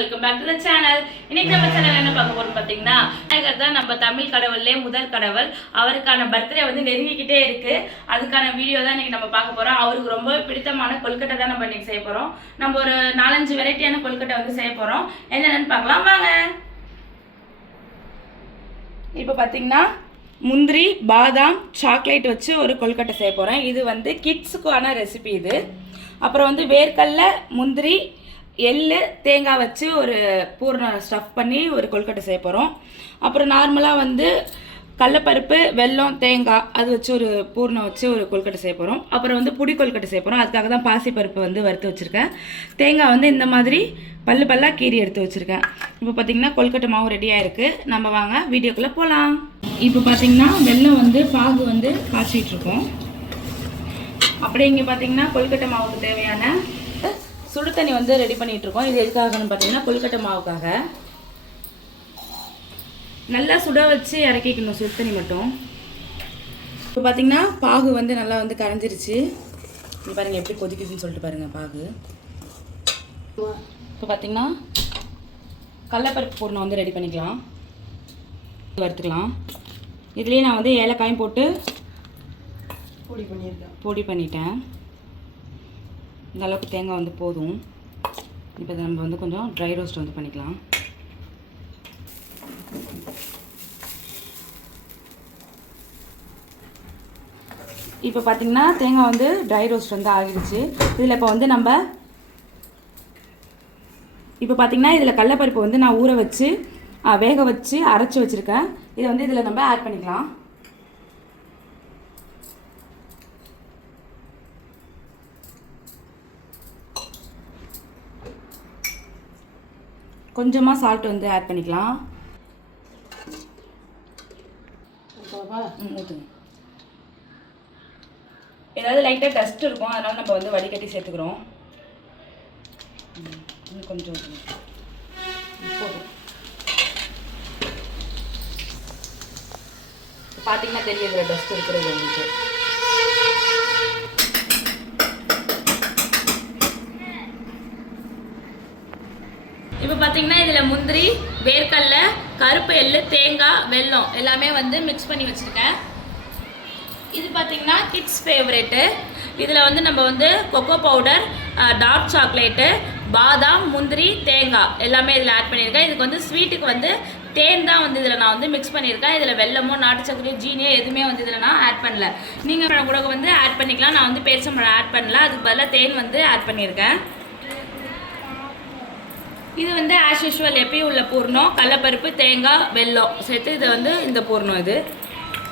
Welcome back to the channel. இன்னைக்கு நம்ம channel என்ன பார்க்க போறோம் பாத்தீங்கன்னா, விநாயகர் தான் நம்ம தமிழ் கடவுள்லயே முதல் கடவுள். அவருக்கான பர்த்டே வந்து நெருங்கிக்கிட்டே இருக்கு. அதுக்கான வீடியோ தான் இன்னைக்கு நம்ம பார்க்க போறோம். அவருக்கு ரொம்ப பிடித்தமான கொல்கட்டை தான் நம்ம இன்னைக்கு செய்ய போறோம். நம்ம ஒரு 4-5 வெரைட்டியான கொல்கட்டை வந்து செய்ய போறோம். என்னென்னு பார்க்கலாம் வாங்க. இப்போ பாத்தீங்கன்னா முந்திரி பாதாம் சாக்லேட் வச்சு ஒரு கொல்கட்டை செய்ய போறேன். இது வந்து கிட்ஸுக்கான ரெசிபி இது. அப்புறம் வந்து வேர்க்கடலை முந்திரி எள்ளு தேங்காய் வச்சு ஒரு பூர்ண ஸ்டஃப் பண்ணி ஒரு கொல்கட்டை செய்ய போகிறோம். அப்புறம் நார்மலாக வந்து கடலப்பருப்பு வெல்லம் தேங்காய் அது வச்சு ஒரு பூர்ணம் வச்சு ஒரு கொல்கட்டை செய்ய போகிறோம். அப்புறம் வந்து புடி கொல்கட்டை செய்ய போகிறோம். அதுக்காக தான் பாசிப்பருப்பு வந்து வறுத்து வச்சுருக்கேன். தேங்காய் வந்து இந்த மாதிரி பல்லாக கீறி எடுத்து வச்சுருக்கேன். இப்போ பார்த்திங்கன்னா கொல்கட்டை மாவு ரெடியாக இருக்குது. நம்ம வாங்க வீடியோக்குள்ளே போகலாம். இப்போ பார்த்திங்கன்னா வெல்லம் வந்து பாகு வந்து காய்ச்சிட்ருக்கோம். அப்படியே இங்கே பார்த்திங்கன்னா கொல்கட்டை மாவுக்கு தேவையான சுடு தண்ணி வந்து ரெடி பண்ணிகிட்ருக்கோம். இது எதுக்காகன்னு பார்த்தீங்கன்னா கொல்கட்டை மாவுக்காக நல்லா சுட வச்சு இறக்கிக்கணும் சுடு தண்ணி மட்டும். இப்போ பார்த்திங்கன்னா பாகு வந்து நல்லா வந்து கரைஞ்சிருச்சு. இப்போ பாருங்கள் எப்படி கொதிக்குதுன்னு சொல்லிட்டு பாருங்கள் பாகு. இப்போ பார்த்திங்கன்னா கடலப்பருப்பு பூர்ணம் வந்து ரெடி பண்ணிக்கலாம், வறுத்துக்கலாம். இதுலேயே நான் வந்து ஏலக்காயும் போட்டு பொடி பண்ணிட்டேன். இந்த அளவுக்கு தேங்காய் வந்து போதும். இப்போ நம்ம வந்து கொஞ்சம் ட்ரை ரோஸ்ட் வந்து பண்ணிக்கலாம். இப்போ பார்த்திங்கன்னா தேங்காய் வந்து ட்ரை ரோஸ்ட் வந்து ஆகிடுச்சு. இதில் இப்போ வந்து நம்ம இப்போ பார்த்திங்கன்னா இதில் கடலப்பருப்பு வந்து நான் ஊற வச்சு வேக வச்சு அரைச்சி வச்சுருக்கேன். இதை வந்து இதில் நம்ம ஆட் பண்ணிக்கலாம். கொஞ்சமாக சால்ட் வந்து ஆட் பண்ணிக்கலாம். ஊற்றுங்க. ஏதாவது லைட்டாக டஸ்ட் இருக்கும், அதனால் நம்ம வந்து வடிகட்டி சேர்த்துக்கிறோம். கொஞ்சம் போதும். பார்த்தீங்கன்னா தெரியும் இதில் டஸ்ட் இருக்கிறது உங்களுக்கு. இப்போ பார்த்தீங்கன்னா இதில் முந்திரி வேர்க்கடலை கருப்பு எள்ளு தேங்காய் வெல்லம் எல்லாமே வந்து மிக்ஸ் பண்ணி வச்சுருக்கேன். இது பார்த்திங்கன்னா கிட்ஸ் ஃபேவரெட்டு. இதில் வந்து நம்ம வந்து கொக்கோ பவுடர் டார்க் சாக்லேட்டு பாதாம் முந்திரி தேங்காய் எல்லாமே இதில் ஆட் பண்ணியிருக்கேன். இதுக்கு வந்து ஸ்வீட்டுக்கு வந்து தேன் தான் வந்து இதில் நான் வந்து மிக்ஸ் பண்ணியிருக்கேன். இதில் வெல்லமோ நாட்டு சக்கரையோ ஜீனியோ எதுவுமே வந்து இதில் நான் ஆட் பண்ணல. நீங்கள் கூட வந்து ஆட் பண்ணிக்கலாம். நான் வந்து பேரிச்சம்பழம் ஆட் பண்ணல, அதுக்கு பதிலாக தேன் வந்து ஆட் பண்ணியிருக்கேன். இது வந்து ஆஸ் யூஷுவல் எப்பயும் உள்ள பூர்ணம் கடலப்பருப்பு தேங்காய் வெல்லம் சேர்த்து இதை வந்து இந்த பூர்ணம் இது.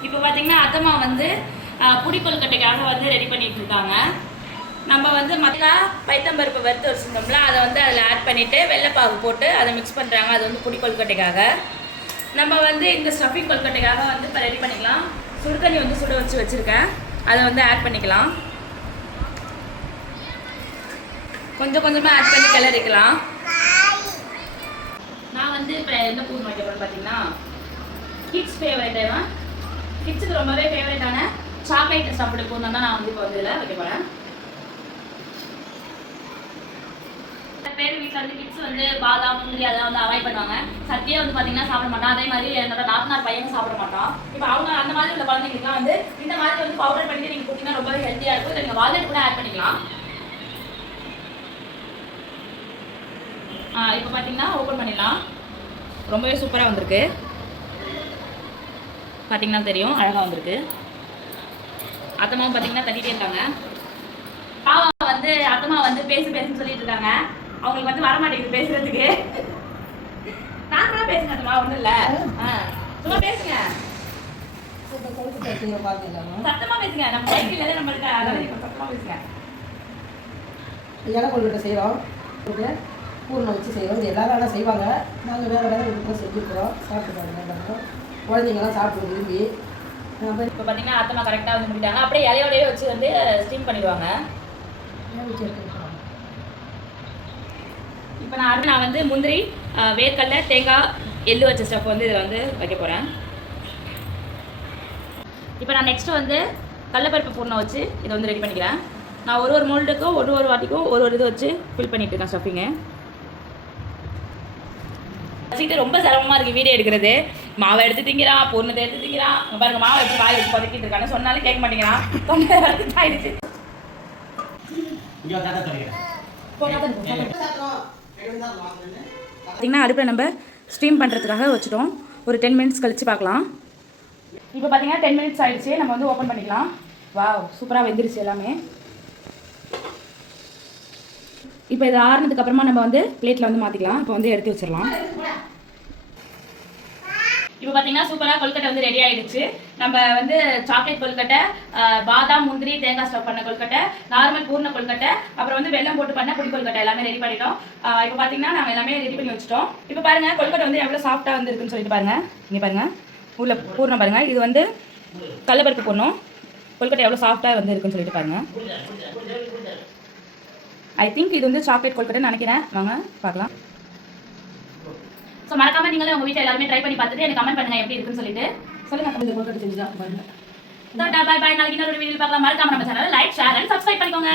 இப்போ பார்த்திங்கன்னா அத்தம்மா வந்து புடி கொல்கட்டைக்காக வந்து ரெடி பண்ணிகிட்டு இருக்காங்க. நம்ம வந்து பைத்தம்பருப்பு வறுத்து வச்சுருந்தோம்ல அதை வந்து அதில் ஆட் பண்ணிவிட்டு வெள்ளைப்பாகு போட்டு அதை மிக்ஸ் பண்ணுறாங்க. அது வந்து புடி கொல்கட்டைக்காக. நம்ம வந்து இந்த ஸ்டஃபிங் கொல்கட்டைக்காக வந்து இப்போ ரெடி பண்ணிக்கலாம். சுடு தண்ணி வந்து சுட வச்சு வச்சுருக்கேன், அதை வந்து ஆட் பண்ணிக்கலாம். கொஞ்சம் கொஞ்சமாக ஆட் பண்ணி கிளறிக்கலாம். நான் வந்து இப்போ எந்த பூர்ணம் வைக்க போகிறேன் பார்த்தீங்கன்னா கிட்ஸ் ஃபேவரட்டான கிட்ஸுக்கு ரொம்பவே ஃபேவரட்டான சாக்லேட் சாப்பிட பூர்ணம் தான் நான் வந்து இப்போ வந்து இதில் வைக்க போகிறேன். பேர் வீட்டில் வந்து கிட்ஸ் வந்து பாதாம் முந்திரி அதெல்லாம் வந்து அவாய்ட் பண்ணுவாங்க. சத்தியாக வந்து பார்த்தீங்கன்னா சாப்பிட மாட்டான். அதே மாதிரி என்னோட நாத்தனார் பையனும் சாப்பிட மாட்டான். இப்போ அவங்க அந்த மாதிரி உள்ள குழந்தைங்களுக்குலாம் வந்து இந்த மாதிரி வந்து பவுடர் பண்ணிட்டு நீங்கள் கொடுத்தீங்கன்னா ரொம்பவே ஹெல்த்தியாக இருக்கும். இதை நீங்கள் வால்நட் கூட ஆட் பண்ணிக்கலாம். இப்போ பார்த்தீங்கன்னா ஓப்பன் பண்ணிடலாம். ரொம்பவே சூப்பராக வந்திருக்கு. பார்த்தீங்கன்னா தெரியும் அழகாக வந்திருக்கு. அத்தம்மாவும் பார்த்தீங்கன்னா தட்டிகிட்டே இருக்காங்க. பாவா வந்து அத்தம்மா வந்து பேசுன்னு சொல்லிட்டு இருக்காங்க. அவங்களுக்கு வந்து வரமாட்டேங்குது பேசுறதுக்கு. நான் கூட பேசுங்க அத்தம்மா, ஒன்றும் இல்லை. சும்மா பேசுங்க, சத்தமா பேசுங்க. நம்ம சைக்கிள் நம்ம இருக்க சத்தமாக பேசுங்க. இலை கொல்கட்டை செய்கிறோம், பூர்ணம் வச்சு செய்வோம். இது எல்லாரும் ஆனால் செய்வாங்க. நாங்கள் வேறு வேறு வீட்டுக்கு செஞ்சுருக்குறோம். சாப்பிட்டு பாருங்க எல்லாரும். குழந்தைங்கலாம் சாப்பிட்டு விரும்பி. இப்போ பார்த்தீங்கன்னா அத்தம்மா கரெக்டாக வந்து முடிட்டாங்க. அப்படியே இலையோடையே வச்சு வந்து ஸ்டீம் பண்ணிடுவாங்க. இப்போ நான் வந்து முந்திரி வேர்க்கடலை தேங்காய் எள்ளு வச்ச ஸ்டஃப் வந்து இதில் வந்து வைக்க போகிறேன். இப்போ நான் நெக்ஸ்ட்டு வந்து கடலப்பருப்பு பூர்ணம் வச்சு இதை வந்து ரெடி பண்ணிக்கிறேன். நான் ஒரு மோல்டுக்கும் ஒரு வாட்டிக்கும் ஒரு இது வச்சு ஃபில் பண்ணிட்டு இருக்கேன் ஸ்டஃபிங்கு. வச்சுக்கிட்டு ரொம்ப சிரமமாக இருக்குது வீடியோ எடுக்கிறது. மாவை எடுத்து திங்கிறான், பூர்ணத்தை எடுத்து திங்கிறான். இங்க பாருங்க மாவை எடுத்து வாயை வச்சு பதுக்கிட்டு இருக்கான்னு சொன்னாலும் கேட்க மாட்டேங்கிறான். தொண்டை வரைக்கும் ஆயிடுச்சு. பார்த்தீங்கன்னா அடுப்பில் நம்ம ஸ்டீம் பண்ணுறதுக்காக வச்சுட்டோம். ஒரு 10 மினிட்ஸ் கழித்து பார்க்கலாம். இப்போ பார்த்தீங்கன்னா 10 மினிட்ஸ் ஆயிடுச்சு. நம்ம வந்து ஓப்பன் பண்ணிக்கலாம். வாவ், சூப்பராக வெந்துருச்சு எல்லாமே. இப்போ இது ஆறுனதுக்கு அப்புறமா நம்ம வந்து பிளேட்டில் வந்து மாற்றிக்கலாம். இப்போ வந்து எடுத்து வச்சிடலாம். இப்போ பார்த்தீங்கன்னா சூப்பராக கொல்கட்டை வந்து ரெடி ஆயிடுச்சு. நம்ம வந்து சாக்லேட் கொல்கட்டை, பாதாம் முந்திரி தேங்காய் ஸ்டஃப் பண்ண கொல்கட்டை, நார்மல் பூர்ண கொல்கட்டை, அப்புறம் வந்து வெல்லம் போட்டு பண்ண புடி கொல்கட்டை எல்லாமே ரெடி பண்ணிட்டோம். இப்போ பார்த்தீங்கன்னா நாங்கள் எல்லாமே ரெடி பண்ணி வச்சுட்டோம். இப்போ பாருங்க கொல்கட்டை வந்து எவ்வளோ சாஃப்டாக வந்து இருக்குன்னு சொல்லிட்டு பாருங்க. இங்கே பாருங்க உள்ள பூர்ணம் பாருங்க. இது வந்து கடலப்பருப்பு பூர்ணம். கொல்கட்டை எவ்வளோ சாஃப்டாக வந்து இருக்குன்னு சொல்லிட்டு பாருங்க. ஐ திங்க் இது வந்து சாக்லேட் கொல்கட்டைன்னு நினைக்கிறேன். வாங்க பார்க்கலாம். ஸோ மறக்காம நீங்களும் உங்கள் வீட்டில் எல்லாருமே ட்ரை பண்ணி பார்த்துட்டு எனக்கு கமெண்ட் பண்ணுங்க எப்படி இருக்குன்னு சொல்லிட்டு சொல்லுங்க. இந்த கொல்கட்டை செஞ்சு தான் பாருங்க. பாய் பாய். நாளைக்கு இன்னொரு வீடியோ பார்க்கலாம். மறக்காம நம்ம சேனலை லைக், ஷேர் அண்ட் சப்ஸ்கிரைப் பண்ணிக்கோங்க.